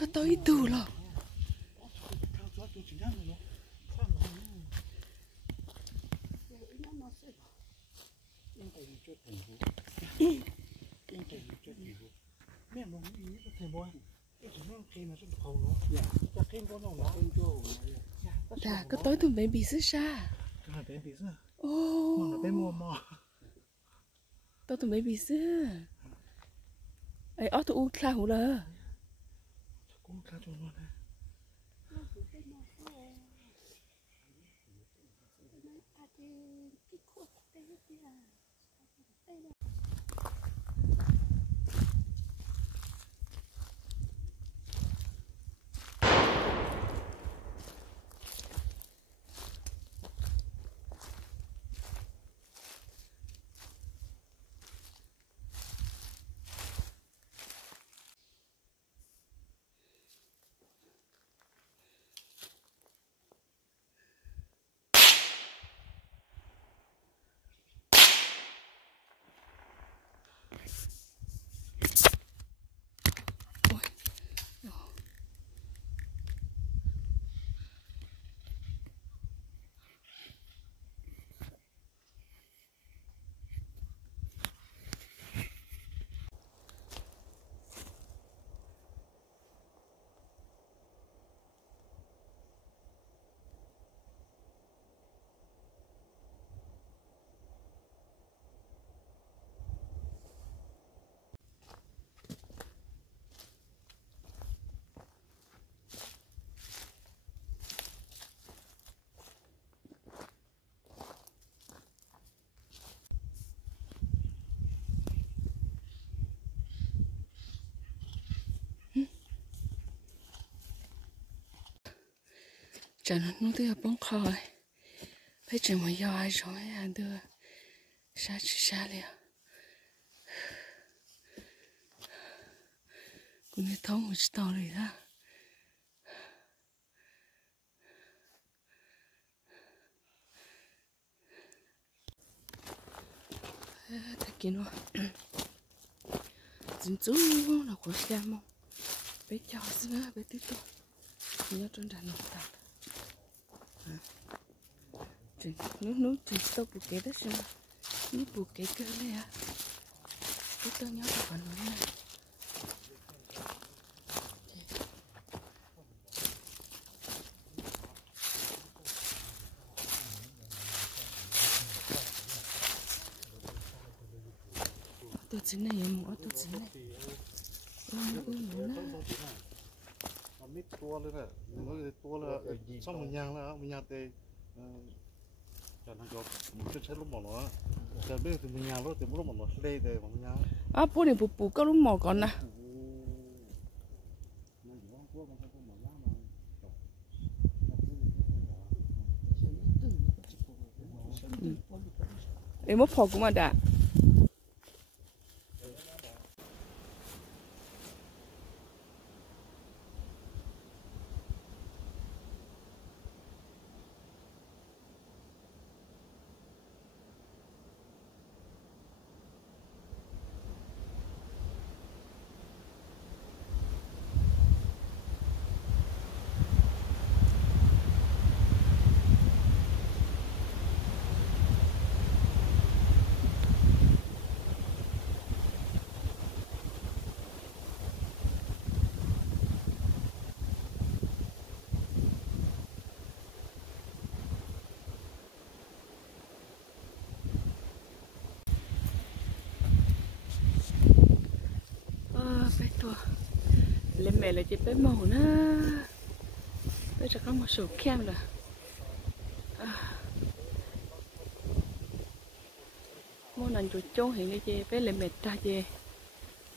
có tới từ rồi. Dạ, có tới tụi mình bị sức xa. Ô, tôi tụi mình bị sức. Ấy, ở tụi u khai hủ lờ. Chẳng nó đưa bóng khỏi. Phải chẳng mà do ai rồi anh đưa xa chứ xa liền. Cũng như thống một tàu này đó. Thật kia nó dính chú là của xe mong. Bé cho nữa, bé tiếp tục. Nhớ trong đàn nộp tạc. Nó chỉ tao bù kế đó xem. Nó bù kế cơ này à. Tôi tao nhớ được phần này. Tôi chính này em mua tôi chính này. Mít tua lên nè, nó tua là xong mình nhang tê, cho nó cho mình sẽ lúc mỏ nó, giờ biết thì mình nhang lúc thì lúc mỏ nó đây đây mình nhang. À, bố này bù có lúc mỏ còn nè. Em mất phò cũng mà đã. Lên mẹ là chỉ bé màu nó bây giờ có một số kem rồi món này chuột trâu hiện nay chị bé lên mẹ ta chị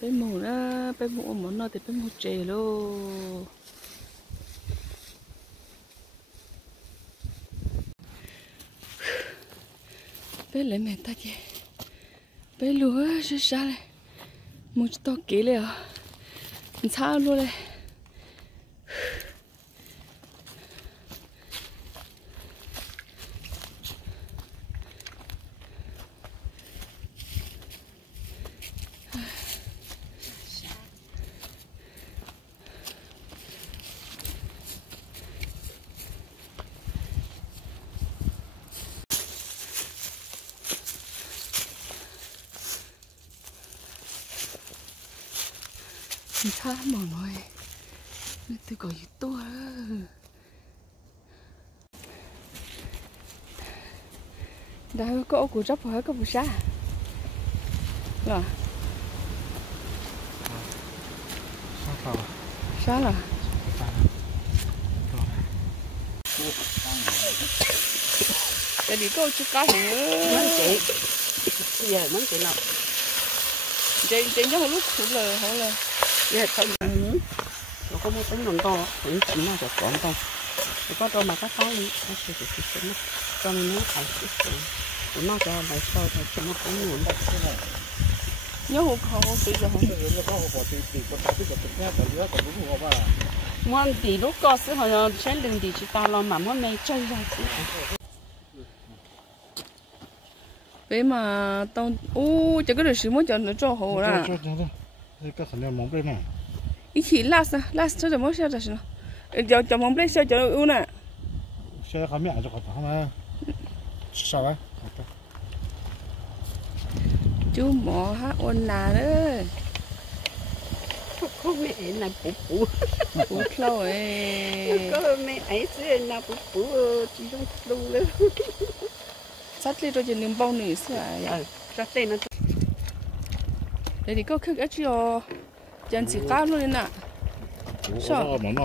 bé màu nó bé màu món nó thì bé màu chè luôn bé lên mẹ ta chị bé lúa rất xa này một to kỹเลยsao luôn đây chá mỏ nói tôi có gì to đây có của chấp hỏi có bữa xa rồi xa là để đi câu chú cá nữa giờ món chị nào chị nhớ hồi lúc cũng là giờ thôi nó có một tính nồng to cũng chỉ nó được còn to có cho mà có đi nó sẽ nó cho nên nó phải nó cho mày soi thì cho nó cũng nguồn đất nhớ hộp không tự giờ không món thì lúc có sự họ sẽ đừng thì chỉ ta lo mà món này chơi ra chứ vậy mà tao chỉ có được sự muốn chọn nữa cho hồ là cái khả năng mong bên này ít khi last cho cho mỗi sao cho nó cho mong bên sao cho u nè xe khả mẹ cho họ mà sao á chú mỏ hát ôn nà nữa có mẹ là bủ bủ lâu ấy có mẹ ấy xưa là bủ chỉ trong luôn luôn sát lên rồi cho niềm bao nỉ xưa ra tên nó để đi câu khước ở chỗ chân chỉ cá luôn nè sao mà nó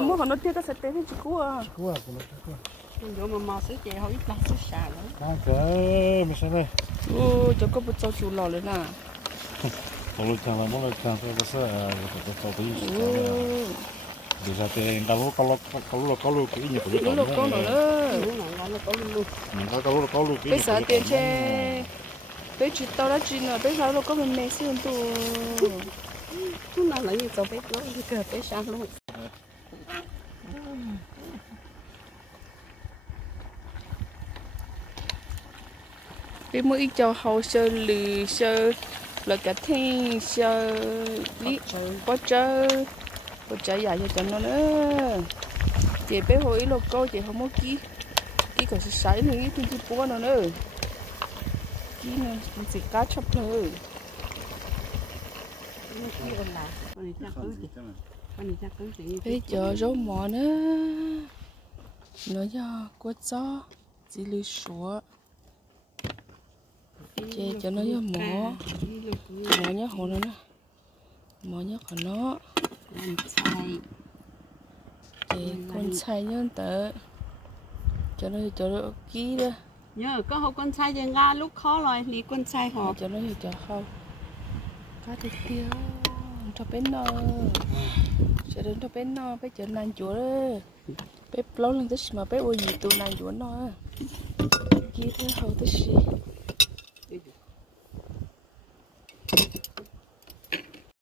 mua còn nó tiếc cái sợi tê thì chỉ cua mình vô mà mò sữa chè họ ít là sữa xà nữa đang cái mình xem đây cho có một cháu chủ lò lên nè tôi thằng là mỗi lần thằng tôi sẽ tôi tí bây giờ thì có lúc cái gì cũng có có nữa có lúc bây giờ tiền che bây chỉ tao đã chỉ nữa bây giờ nó có mình mẹ xuyên tu nó là như tao biết nó như cờ bé sang luôn bây mỗi cho hậu sơ lì sơ là cả thiên sơ lý có chơi dài cho nó nữa chị bé hồi lô cô chị không có ký còn sẽ sấy nữa cái gì búa nó nữa ký nữa chỉ cá chop thôi bây giờ rau mỏ nữa nó do quất gió chỉ lì sủa chị cho nó do mỏ nhớ hồ nữa nè mỏ nhớ còn nó chị con xay nhớ tớ cho nó ký đó nhớ có hộp con xay trên ga lúc khó rồi thì con xay họ cho nó cho không cá thịt tiêu cho bên nó sẽ đến cho bên nó bé chợ nàn chúa đó bé lâu lên tới mà bé ôi gì tụ nàn chúa nó kia thế hầu tới gì